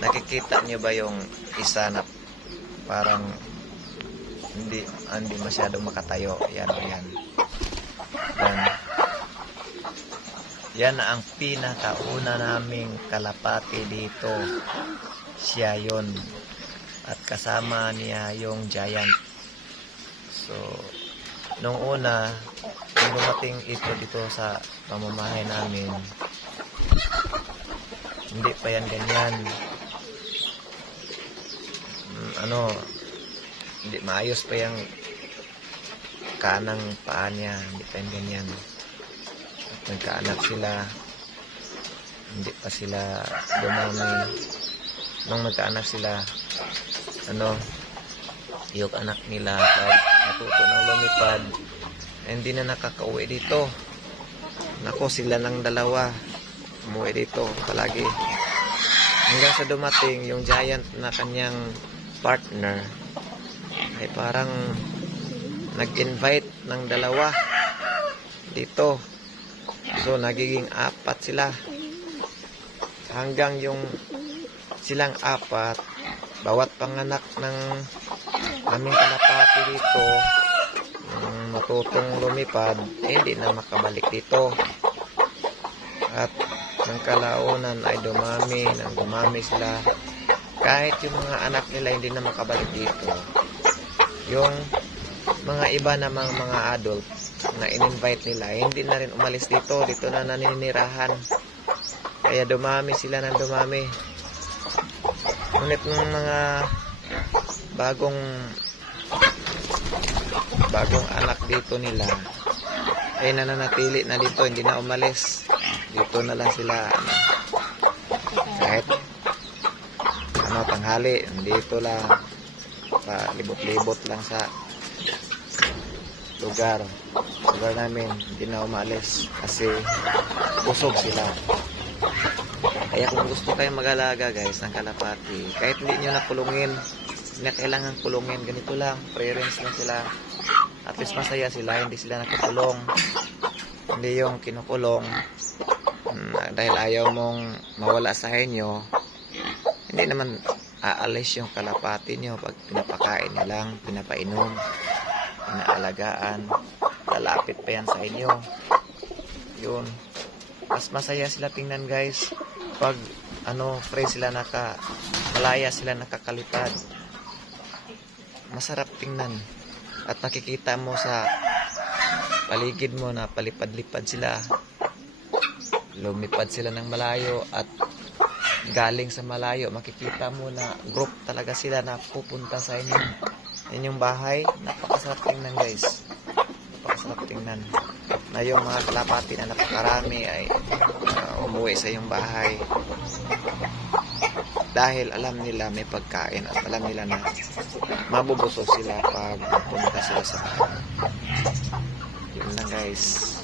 Nakikita niyo ba yung isa na parang hindi masyadong makatayo? Yan, yan. Yan. Yan na ang pinakauna naming kalapati dito. Siya yon. At kasama niya yung giant. So, nung una, nung dumating ito dito sa pamamahay namin, hindi pa yan ganyan. Hindi maayos pa yung kanang paa niya. Hindi pa yan ganyan. At nagkaanak sila. Hindi pa sila dumami. Nung nagkaanak sila, yung anak nila pag natuto ng lumipad, hindi na nakakauwi dito. Nako, sila lang dalawa umuwi dito palagi. Hanggang sa dumating yung giant na kanyang partner, ay parang nag-invite ng dalawa dito. So, nagiging apat sila. Hanggang yung silang apat, bawat panganak ng aming kalapati dito, matutong lumipad, hindi na makabalik dito. At ng kalaunan ay dumami sila. Kahit yung mga anak nila hindi na makabalik dito, yung mga iba namang mga adult na in-invite nila, hindi na rin umalis dito. Dito na naninirahan. Kaya dumami sila ng dumami. Ngunit ng mga bagong anak dito nila ay nananatili na dito, hindi na umalis. Dito na lang sila kahit tanghali, dito lang, palibot-libot lang sa lugar namin. Hindi na umalis kasi busog sila. Kaya kung gusto kayong mag-alaga guys ng kalapati, kahit hindi nyo nakulungin, hindi na kailangan kulungin, ganito lang, pre-rinse lang sila. At least masaya sila, hindi sila nakukulong. Hindi yung kinukulong dahil ayaw mong mawala sa inyo. Hindi naman aalis yung kalapati nyo pag pinapakain nyo lang, pinapainom, pinaalagaan, lalapit pa yan sa inyo. Yun, mas masaya sila tingnan guys pag free sila, malaya sila nakakalipad. Masarap tingnan. At nakikita mo sa paligid mo na palipad-lipad sila, lumipad sila ng malayo, at galing sa malayo makikita mo na group talaga sila na pupunta sa inyong bahay. Napakasarap tingnan guys, napakasarap tingnan na yung mga kalapati na napakarami ay umuwi sa iyong bahay dahil alam nila may pagkain at alam nila na mabubusog sila pag pupunta sila sa bahay. Yun lang guys.